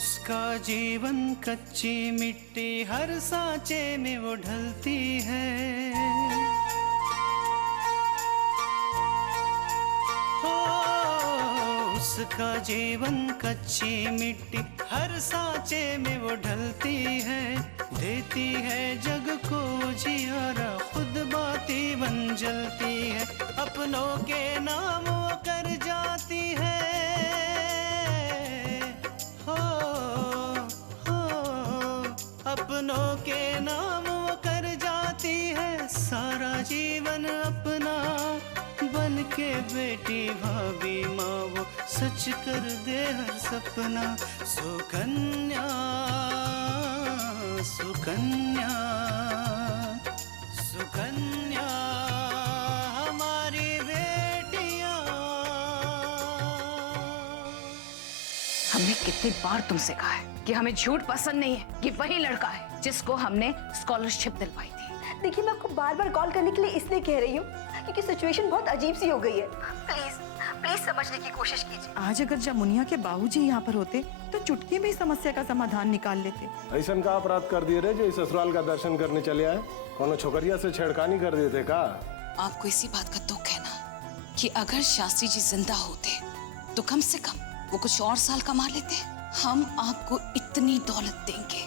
उसका जीवन कच्ची मिट्टी, हर सांचे में वो ढलती है। हो उसका जीवन कच्ची मिट्टी, हर सांचे में वो ढलती है। देती है जग को जियारा, खुद बाती बन जलती है। अपनों के नाम वो कर जाती है। अपनों के नाम वो कर जाती है। सारा जीवन अपना बन के बेटी भाभी माँ वो सच कर दे हर सपना। सुकन्या सुकन्या सुकन्या हमारी बेटियां। हमने कितनी बार तुमसे कहा है कि हमें झूठ पसंद नहीं है। ये वही लड़का है जिसको हमने स्कॉलरशिप दिलवाई थी। देखिए, मैं आपको बार बार कॉल करने के लिए इसलिए कह रही हूँ क्योंकि सिचुएशन बहुत अजीब सी हो गई है। प्लीज प्लीज समझने की कोशिश कीजिए। आज अगर जमुनिया के बाबूजी यहाँ पर होते तो चुटकी में ही समस्या का समाधान निकाल लेते। ऐसा का अपराध कर दिए रे जो ससुराल का दर्शन करने चले आए? कोनो छोकरिया से छेड़खानी कर दिए थे का? आपको इसी बात का दुख है ना कि अगर शास्त्री जी जिंदा होते तो कम से कम वो कुछ और साल कमा लेते। हम आपको इतनी दौलत देंगे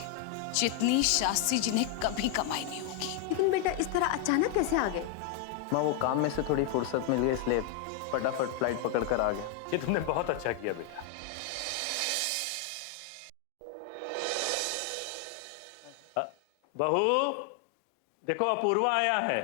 जितनी शास्त्री जी ने कभी कमाई नहीं होगी। लेकिन बेटा, इस तरह अचानक कैसे आ गए? माँ, वो काम में से थोड़ी फुर्सत मिल गई इसलिए फटाफट फ्लाइट पकड़ कर आ गया। ये तुमने बहुत अच्छा किया बेटा। बहू देखो, अपूर्वा आया है।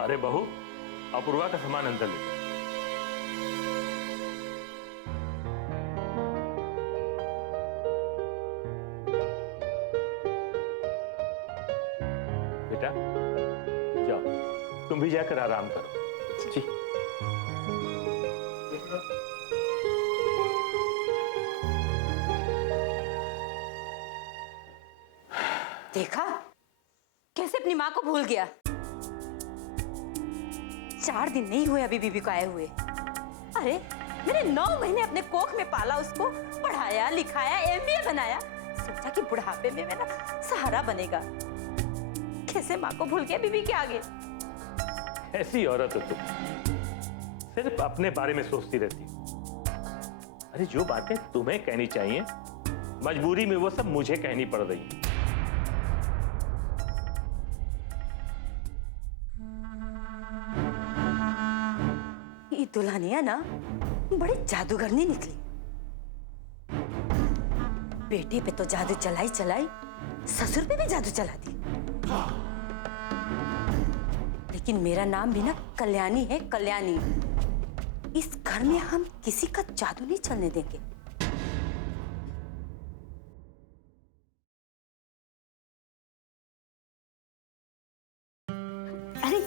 अरे बहू, अपूर्वा का सामान अंदर ले। बेटा जाओ, तुम भी जाकर आराम करो। जी। देखा कैसे अपनी माँ को भूल गया। 4 दिन नहीं हुए अभी बीबी को आए हुए। अरे मैंने 9 महीने अपने कोख में पाला उसको, पढ़ाया लिखाया, MBA बनाया। सोचा कि बुढ़ापे में मेरा सहारा बनेगा। कैसे माँ को भूल गया बीबी के आगे। ऐसी औरत हो तुम, सिर्फ अपने बारे में सोचती रहती हो। अरे जो बातें तुम्हें कहनी चाहिए मजबूरी में वो सब मुझे कहनी पड़ रही है। ये दुल्हनिया ना बड़ी जादूगरनी निकली। बेटे पे तो जादू चलाई चलाई, ससुर पे भी जादू चला दी। लेकिन मेरा नाम भी ना कल्याणी है, कल्याणी। इस घर में हम किसी का जादू नहीं चलने देंगे। अरे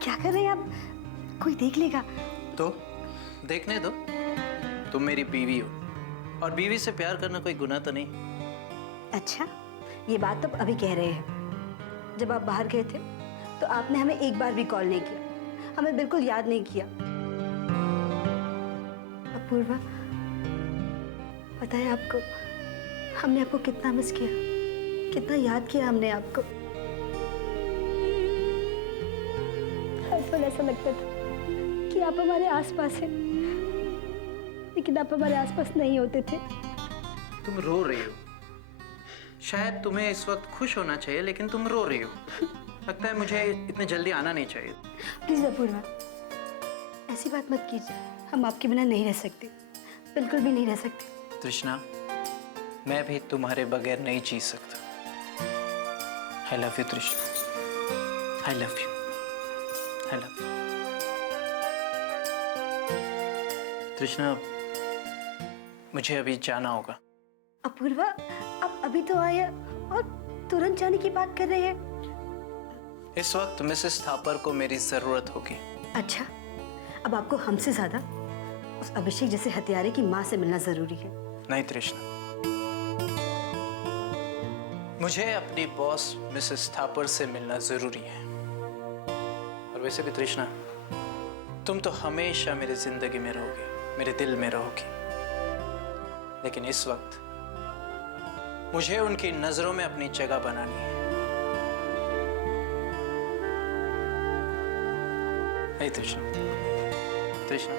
क्या कर रहे हैं आप? कोई देख लेगा तो देखने दो। तुम मेरी बीवी हो और बीवी से प्यार करना कोई गुनाह तो नहीं। अच्छा, ये बात तो अभी कह रहे हैं। जब आप बाहर गए थे तो आपने हमें एक बार भी कॉल नहीं किया, हमें बिल्कुल याद नहीं किया। अपूर्वा, पता है आपको, हमने आपको कितना मिस किया, कितना याद किया हमने आपको। हर पल ऐसा लगता था कि आप हमारे आसपास हैं, लेकिन आप हमारे आसपास नहीं होते थे। तुम रो रही हो। शायद तुम्हें इस वक्त खुश होना चाहिए, लेकिन तुम रो रही हो। लगता है मुझे इतने जल्दी आना नहीं चाहिए। प्लीज अपूर्वा, ऐसी बात मत कीजिए। हम आपके बिना नहीं रह सकते, बिल्कुल भी नहीं रह सकते। तृष्णा, मैं भी तुम्हारे बगैर नहीं जी सकता। आई लव यू तृष्णा, I love you, I love you. तृष्णा, मुझे अभी जाना होगा। अपूर्वा, अब अभी तो आया और तुरंत जाने की बात कर रहे हैं। इस वक्त मिसेस थापर को मेरी जरूरत होगी। अच्छा, अब आपको हमसे ज्यादा उस अभिषेक जैसे हत्यारे की माँ से मिलना जरूरी है। नहीं तृष्णा, मुझे अपनी बॉस मिसेस थापर से मिलना जरूरी है। और वैसे भी तृष्णा, तुम तो हमेशा मेरी जिंदगी में रहोगी, मेरे दिल में रहोगी। लेकिन इस वक्त मुझे उनकी नजरों में अपनी जगह बनानी है। नहीं तृष्णा, तृष्णा,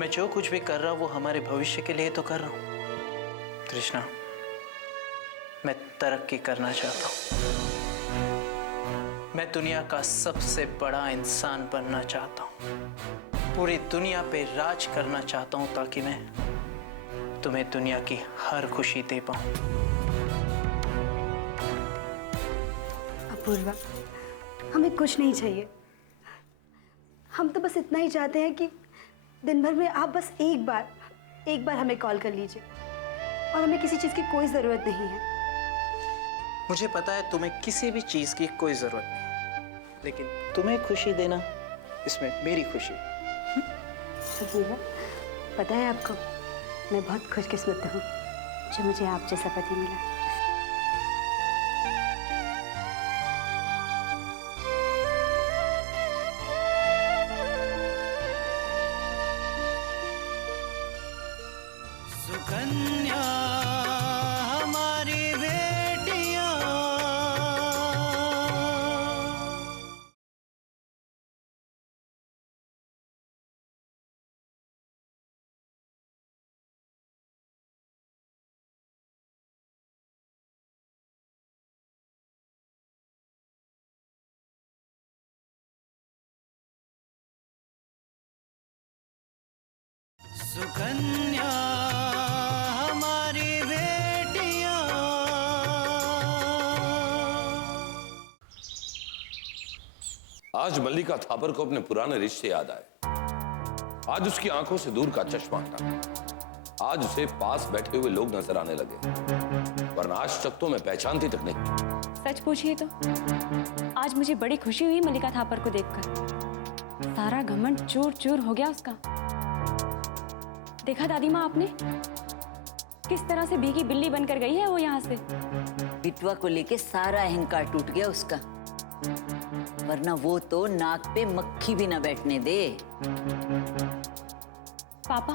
मैं जो कुछ भी कर रहा हूं वो हमारे भविष्य के लिए तो कर रहा हूं। तृष्णा, मैं तरक्की करना चाहता हूं। मैं दुनिया का सबसे बड़ा इंसान बनना चाहता हूं। पूरी दुनिया पे राज करना चाहता हूं ताकि मैं तुम्हें दुनिया की हर खुशी दे पाऊं। अपूर्वा, हमें कुछ नहीं चाहिए। हम तो बस इतना ही चाहते हैं कि दिन भर में आप बस एक बार हमें कॉल कर लीजिए, और हमें किसी चीज की कोई जरूरत नहीं है। मुझे पता है तुम्हें किसी भी चीज की कोई जरूरत नहीं, लेकिन तुम्हें खुशी देना, इसमें मेरी खुशी है। अपूर्वा, पता है आपको, मैं बहुत खुशकिस्मत हूँ जो मुझे आप जैसा पति मिला। सुकन्या हमारी बेटियां, सुकन्या हमारी बेटियां। आज मल्लिका थापर को अपने पुराने रिश्ते याद आए। आज उसकी आंखों से दूर का चश्मा हटा। आज उसे पास बैठे हुए लोग नजर आने लगे, वरना आज तक तो मैं पहचानती तक नहीं। सच पूछिए तो आज मुझे बड़ी खुशी हुई मल्लिका थापर को देखकर। सारा घमंड चूर चूर हो गया उसका। देखा दादी माँ आपने, किस तरह से भीगी बिल्ली बनकर गई है वो यहाँ से। बिटवा को लेके सारा अहंकार टूट गया उसका, वरना वो तो नाक पे मक्खी भी ना बैठने दे। पापा,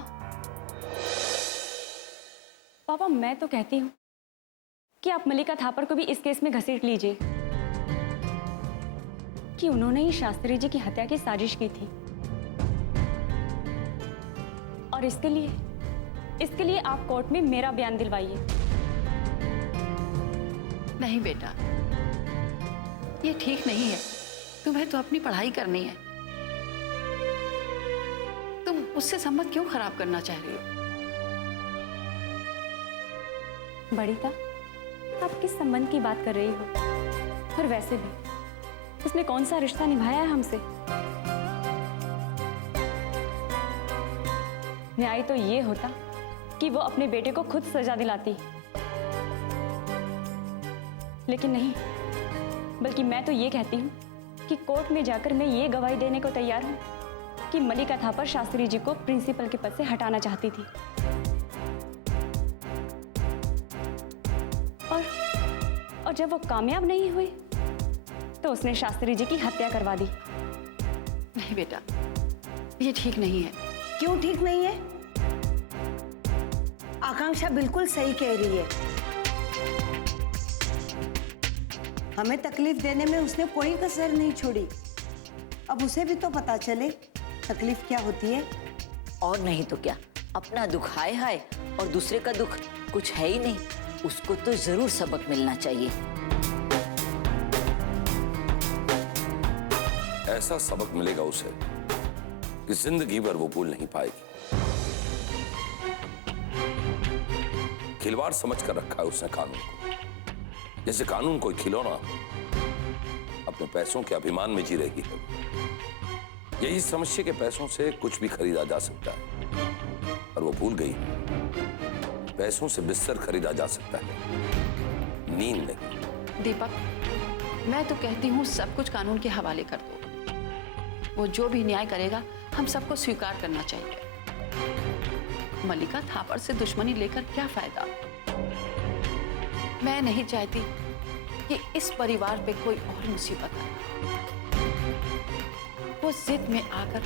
पापा मैं तो कहती हूँ कि आप मल्लिका थापर को भी इस केस में घसीट लीजिए कि उन्होंने ही शास्त्री जी की हत्या की साजिश की थी, और इसके लिए आप कोर्ट में मेरा बयान दिलवाइए। नहीं बेटा, ये ठीक नहीं है। तुम्हें तो अपनी पढ़ाई करनी है। तुम उससे संबंध क्यों खराब करना चाह रही हो? बड़ीता, आप किस संबंध की बात कर रही हो? और वैसे भी उसने कौन सा रिश्ता निभाया है हमसे? न्याय तो ये होता कि वो अपने बेटे को खुद सजा दिलाती, लेकिन नहीं, बल्कि मैं तो ये कहती हूँ कि कोर्ट में जाकर मैं ये गवाही देने को तैयार हूँ कि मल्लिका थापर शास्त्री जी को प्रिंसिपल के पद से हटाना चाहती थी, और जब वो कामयाब नहीं हुई तो उसने शास्त्री जी की हत्या करवा दी। नहीं बेटा, ये ठीक नहीं है। क्यों ठीक नहीं है? आकांक्षा बिल्कुल सही कह रही है। हमें तकलीफ देने में उसने कोई कसर नहीं छोड़ी। अब उसे भी तो पता चले तकलीफ क्या होती है। और नहीं तो क्या, अपना दुख हाय हाय और दूसरे का दुख कुछ है ही नहीं। उसको तो जरूर सबक मिलना चाहिए। ऐसा सबक मिलेगा उसे कि जिंदगी भर वो भूल नहीं पाएगी। खिलवाड़ समझ कर रखा है उसने कानून को, जैसे कानून कोई खिलौना अपने पैसों के अभिमान में जी रही है। यही समझिए कि पैसों से कुछ भी खरीदा जा सकता है, और वो भूल गई पैसों से बिस्तर खरीदा जा सकता है। दीपक, मैं तो कहती हूँ सब कुछ कानून के हवाले कर दो। वो जो भी न्याय करेगा हम सबको स्वीकार करना चाहिए। मल्लिका थापर से दुश्मनी लेकर क्या फायदा? मैं नहीं चाहती कि इस परिवार पे कोई और मुसीबत आए। वो जिद में आकर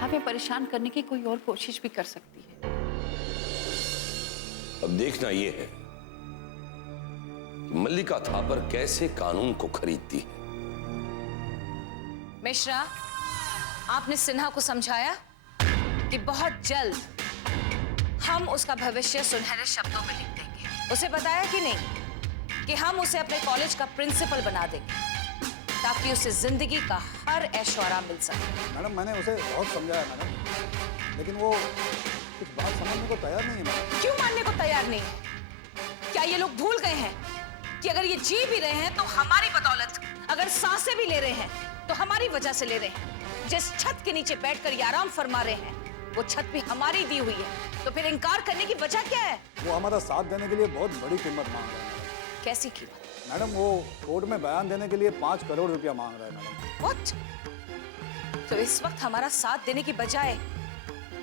हमें परेशान करने की कोई और कोशिश भी कर सकती है। अब देखना यह है कि मल्लिका थापर कैसे कानून को खरीदती है। मिश्रा, आपने सिन्हा को समझाया कि बहुत जल्द हम उसका भविष्य सुनहरे शब्दों में लिख देंगे। उसे बताया कि नहीं कि हम उसे अपने कॉलेज का प्रिंसिपल बना देंगे ताकि उसे जिंदगी का हर ऐशो आराम मिल सके। मैडम, मैंने उसे बहुत समझाया मैडम, लेकिन वो कुछ बात समझने को तैयार नहीं है मैडम। क्यों मानने को तैयार नहीं है? क्या ये लोग भूल गए हैं कि अगर ये जी भी रहे हैं तो हमारी बदौलत, अगर सांसें भी ले रहे हैं तो हमारी वजह से ले रहे हैं। जिस छत के नीचे बैठकर ये आराम फरमा रहे हैं वो छत भी हमारी दी हुई है, तो फिर इनकार करने की वजह क्या है? वो हमारा साथ देने के लिए बहुत बड़ी कीमत मांग रहे हैं। कैसी कीमत? मैडम, वो कोर्ट में बयान देने के लिए 5 करोड़ रुपया मांग रहा है मैडम। What? तो इस वक्त हमारा साथ देने की बजाय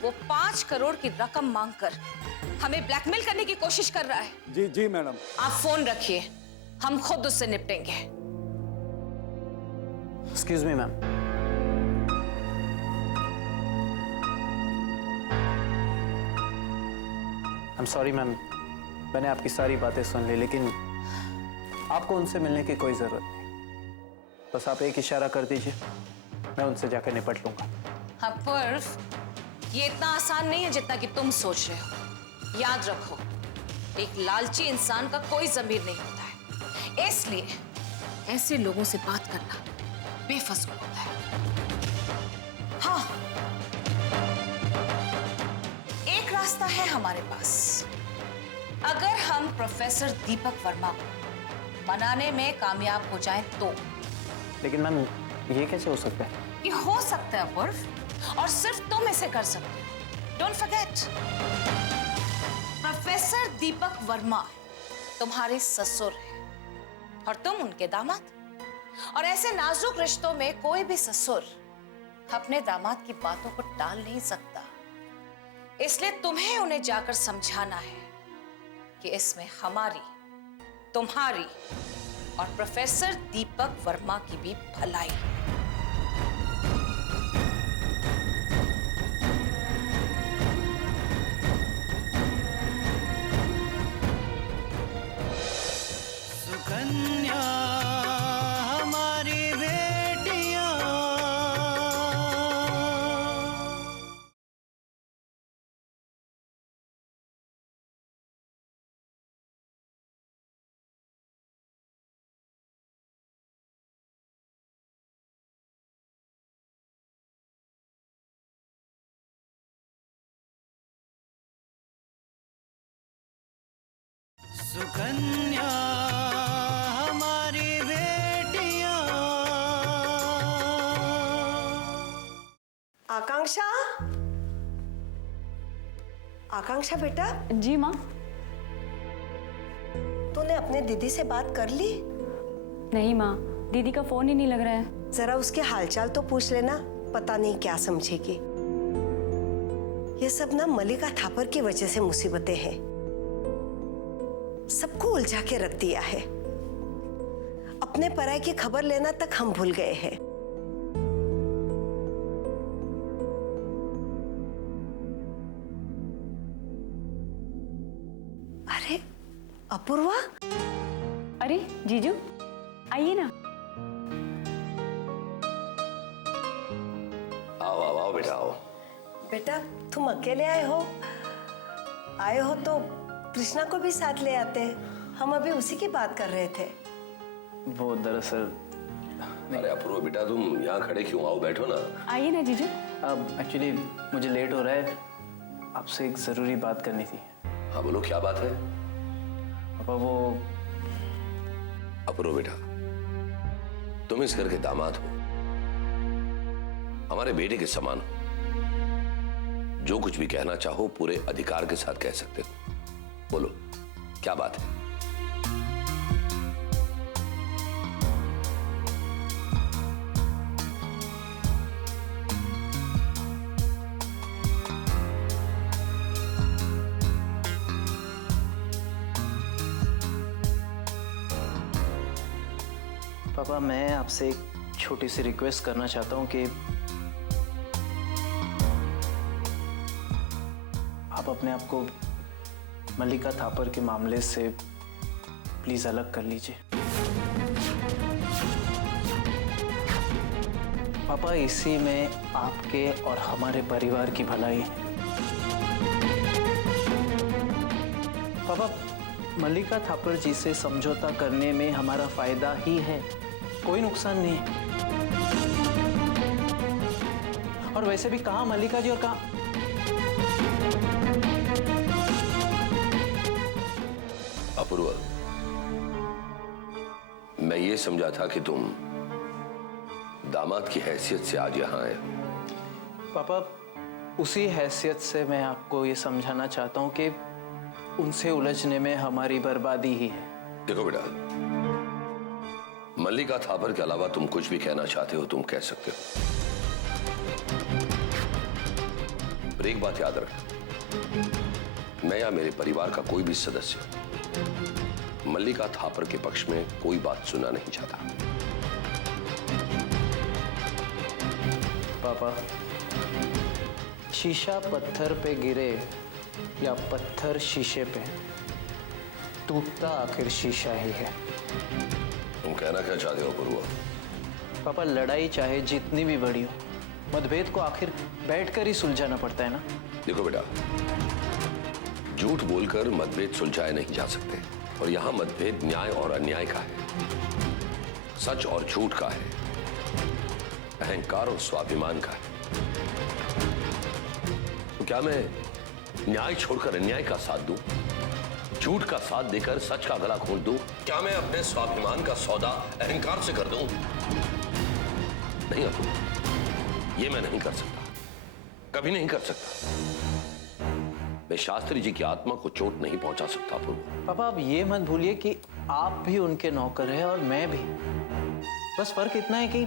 वो 5 करोड़ की रकम मांगकर हमें ब्लैकमेल करने की कोशिश कर रहा है। जी जी मैडम। आप फोन रखिए, हम खुद उससे निपटेंगे। Excuse me ma'am. I am sorry ma'am, मैंने आपकी सारी बातें सुन ली, लेकिन आपको उनसे मिलने की कोई जरूरत नहीं। बस आप एक इशारा कर दीजिए, मैं उनसे जाकर निपट लूंगा। हाँ पर्व, ये इतना आसान नहीं है जितना कि तुम सोच रहे हो। याद रखो, एक लालची इंसान का कोई ज़मीर नहीं होता है, इसलिए ऐसे लोगों से बात करना बेफजूल होता है। हाँ, एक रास्ता है हमारे पास। अगर हम प्रोफेसर दीपक वर्मा को मनाने में कामयाब हो जाएं तो। लेकिन मैम, ये कैसे हो सकता है? ये हो सकता है पर्व, और सिर्फ तुम इसे कर सकते हो। Don't forget, professor Deepak Verma तुम्हारे ससुर हैं और तुम उनके दामाद। और ऐसे नाजुक रिश्तों में कोई भी ससुर अपने दामाद की बातों को टाल नहीं सकता। इसलिए तुम्हें उन्हें जाकर समझाना है कि इसमें हमारी, तुम्हारी और प्रोफेसर दीपक वर्मा की भी भलाई है। सुकन्या हमारी बेटियां, सुकन्या हमारी बेटियां। आकांक्षा, आकांक्षा बेटा। जी माँ। तूने अपने दीदी से बात कर ली? नहीं माँ, दीदी का फोन ही नहीं लग रहा है। जरा उसके हालचाल तो पूछ लेना, पता नहीं क्या समझेगी। ये सब ना मल्लिका थापर की वजह से मुसीबतें हैं, सबको उलझा के रख दिया है। अपने पराये की खबर लेना तक हम भूल गए हैं। अरे अपूर्वा। अरे जीजू, आइए ना। आओ आओ आओ बेटा आओ। बेटा, तुम अकेले आए हो? आए हो तो कृष्णा को भी साथ ले आते। हम अभी उसी की बात कर रहे थे। वो दरअसल, अरे अपूर्व बेटा, तुम यहाँ खड़े क्यों? आओ बैठो ना। आइए ना जीजू। अब एक्चुअली मुझे लेट हो रहा है, आपसे एक जरूरी बात करनी थी। हाँ बोलो, क्या बात है? पापा वो अपूर्व बेटा, तुम इस घर के दामाद हो, हमारे बेटे के समान हो। जो कुछ भी कहना चाहो पूरे अधिकार के साथ कह सकते हो। बोलो, क्या बात है? पापा, मैं आपसे एक छोटी सी रिक्वेस्ट करना चाहता हूँ कि आप अपने आप को मल्लिका थापर के मामले से प्लीज अलग कर लीजिए। पापा, इसी में आपके और हमारे परिवार की भलाई है। पापा, मल्लिका थापर जी से समझौता करने में हमारा फायदा ही है, कोई नुकसान नहीं है। और वैसे भी कहाँ मल्लिका जी और कहाँ अपूर्वा, मैं ये समझा था कि तुम दामाद की हैसियत से आज यहाँ आए। पापा, उसी हैसियत से मैं आपको ये समझाना चाहता हूँ कि उनसे उलझने में हमारी बर्बादी ही है। देखो बेटा, मल्लिका थापर के अलावा तुम कुछ भी कहना चाहते हो तुम कह सकते हो, पर एक बात याद रखना, मैं या मेरे परिवार का कोई भी सदस्य मल्लिका थापर के पक्ष में कोई बात सुनना नहीं चाहता। पापा, शीशा पत्थर पे गिरे या पत्थर शीशे पे, टूटता आखिर शीशा ही है। तुम कहना क्या चाहते हो अपूर्वा? पापा, लड़ाई चाहे जितनी भी बड़ी हो, मतभेद को आखिर बैठकर ही सुलझाना पड़ता है ना। देखो बेटा, झूठ बोलकर मतभेद सुलझाए नहीं जा सकते, और यहां मतभेद न्याय और अन्याय का है, सच और झूठ का है, अहंकार और स्वाभिमान का है। तो क्या मैं न्याय छोड़कर अन्याय का साथ दूं? झूठ का साथ देकर सच का गला घोंट दूं? क्या मैं अपने स्वाभिमान का सौदा अहंकार से कर दूं? नहीं अपूर्व, ये मैं नहीं कर सकता, कभी नहीं कर सकता। मैं शास्त्री जी की आत्मा को चोट नहीं पहुंचा सकता अपूर्व। पापा, आप ये मत भूलिए कि आप भी उनके नौकर हैं और मैं भी। बस फर्क इतना है कि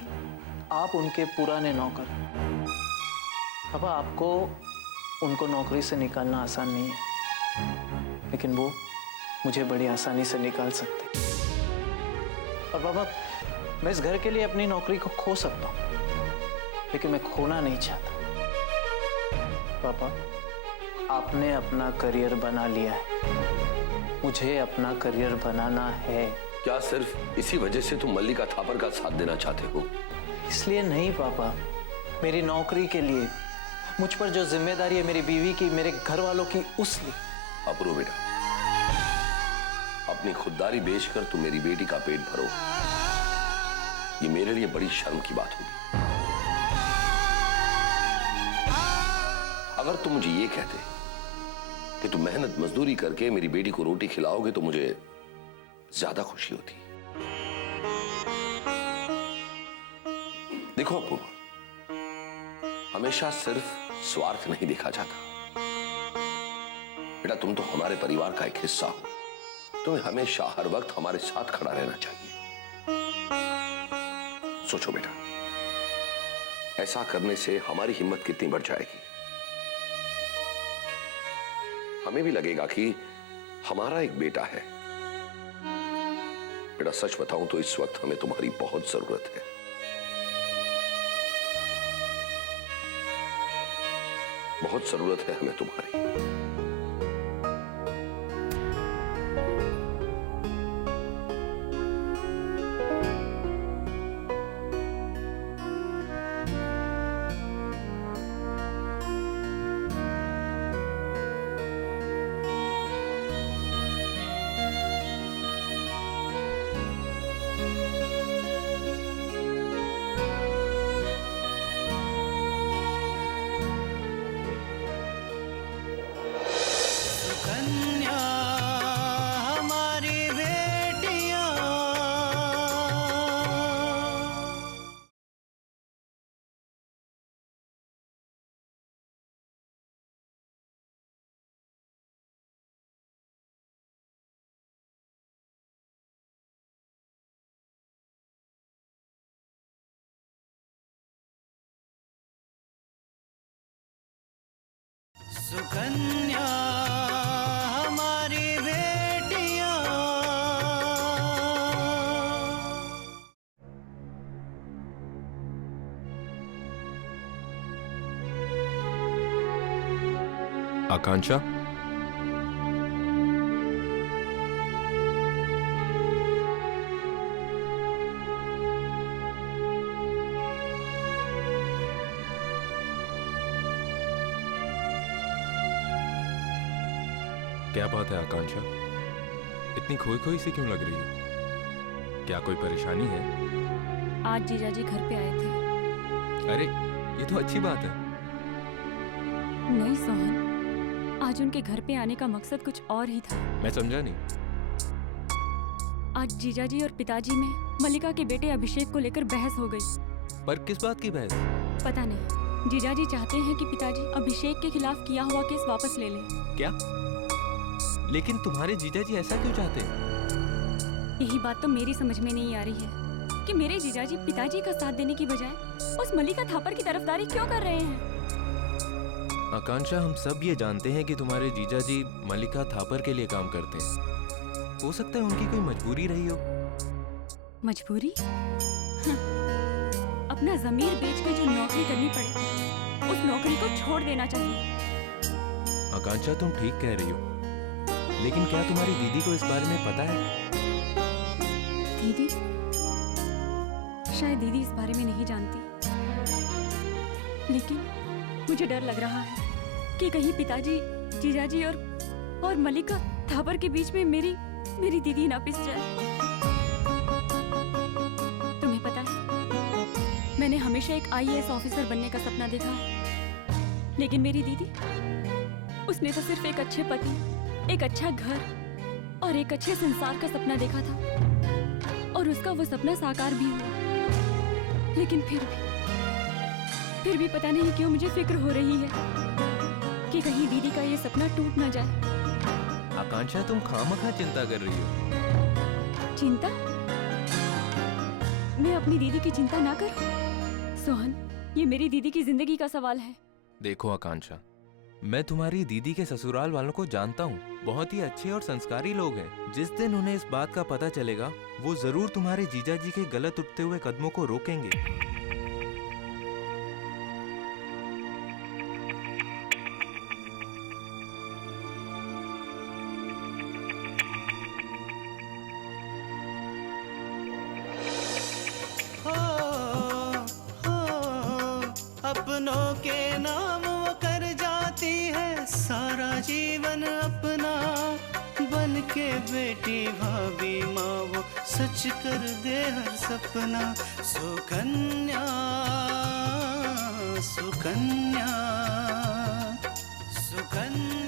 आप उनके पुराने नौकर। पापा, आपको उनको नौकरी से निकालना आसान नहीं है, लेकिन वो मुझे बड़ी आसानी से निकाल सकते। और पापा, मैं इस घर के लिए अपनी नौकरी को खो सकता हूं, लेकिन मैं खोना नहीं चाहता। पापा, आपने अपना करियर बना लिया है, मुझे अपना करियर बनाना है। क्या सिर्फ इसी वजह से तुम मल्लिका थापर का साथ देना चाहते हो? इसलिए नहीं पापा, मेरी नौकरी के लिए, मुझ पर जो जिम्मेदारी है मेरी बीवी की, मेरे घर वालों की, उस लिए। अपूर्व बेटा, अपनी खुददारी बेचकर तुम मेरी बेटी का पेट भरो, ये मेरे लिए बड़ी शर्म की बात होगी। अगर तुम मुझे ये कहते कि तुम मेहनत मजदूरी करके मेरी बेटी को रोटी खिलाओगे तो मुझे ज्यादा खुशी होती। देखो अपूर्व, हमेशा सिर्फ स्वार्थ नहीं देखा जाता। बेटा, तुम तो हमारे परिवार का एक हिस्सा हो, तुम्हें हमेशा हर वक्त हमारे साथ खड़ा रहना चाहिए। सोचो बेटा, ऐसा करने से हमारी हिम्मत कितनी बढ़ जाएगी। हमें भी लगेगा कि हमारा एक बेटा है। बेटा, सच बताऊं तो इस वक्त हमें तुम्हारी बहुत जरूरत है। बहुत जरूरत है हमें तुम्हारी। कन्या हमारी बेटियां, सुकन्या हमारी बेटियां। आकांक्षा, क्या बात है आकांक्षा? इतनी खोई खोई सी क्यों लग रही है? क्या कोई परेशानी है? आज जीजाजी घर पे आए थे। अरे ये तो अच्छी बात है। नहीं सोहन, आज उनके घर पे आने का मकसद कुछ और ही था। मैं समझा नहीं। आज जीजाजी और पिताजी में मल्लिका के बेटे अभिषेक को लेकर बहस हो गई। पर किस बात की बहस? पता नहीं, जीजाजी चाहते हैं कि पिताजी अभिषेक के खिलाफ किया हुआ केस वापस ले लें। क्या? लेकिन तुम्हारे जीजाजी ऐसा क्यों चाहते हैं? यही बात तो मेरी समझ में नहीं आ रही है कि मेरे जीजाजी पिताजी का साथ देने की बजाय उस मल्लिका थापर की तरफदारी क्यों कर रहे हैं। आकांक्षा, हम सब ये जानते हैं कि तुम्हारे जीजाजी मल्लिका थापर के लिए काम करते हैं। हो सकता है उनकी कोई मजबूरी रही हो। मजबूरी? अपना जमीर बेच के जो नौकरी करनी पड़े, उस नौकरी को छोड़ देना चाहिए। आकांक्षा, तुम ठीक कह रही हो, लेकिन क्या तुम्हारी दीदी को इस बारे में पता है? दीदी? शायद दीदी इस बारे में नहीं जानती, लेकिन मुझे डर लग रहा है कि कहीं पिताजी, जीजाजी और मल्लिका थापर के बीच में मेरी दीदी ना पिस जाए। तुम्हें पता है, मैंने हमेशा एक IAS ऑफिसर बनने का सपना देखा है, लेकिन मेरी दीदी, उसने तो सिर्फ एक अच्छे पति, एक अच्छा घर और एक अच्छे संसार का सपना देखा था, और उसका वो सपना साकार भी हुआ। लेकिन फिर भी पता नहीं क्यों मुझे फिक्र हो रही है कि कहीं दीदी का ये सपना टूट ना जाए। आकांक्षा, तुम खामखा चिंता कर रही हो। चिंता? मैं अपनी दीदी की चिंता ना करूं? सोहन, ये मेरी दीदी की जिंदगी का सवाल है। देखो आकांक्षा, मैं तुम्हारी दीदी के ससुराल वालों को जानता हूँ। बहुत ही अच्छे और संस्कारी लोग हैं। जिस दिन उन्हें इस बात का पता चलेगा, वो जरूर तुम्हारे जीजाजी के गलत उठते हुए कदमों को रोकेंगे। अपनों के नाम वो कर जाती है सारा जीवन अपना, बन के बेटी भाभी माँ वो सच कर दे हर सपना। सुकन्या सुकन्या सुकन्या।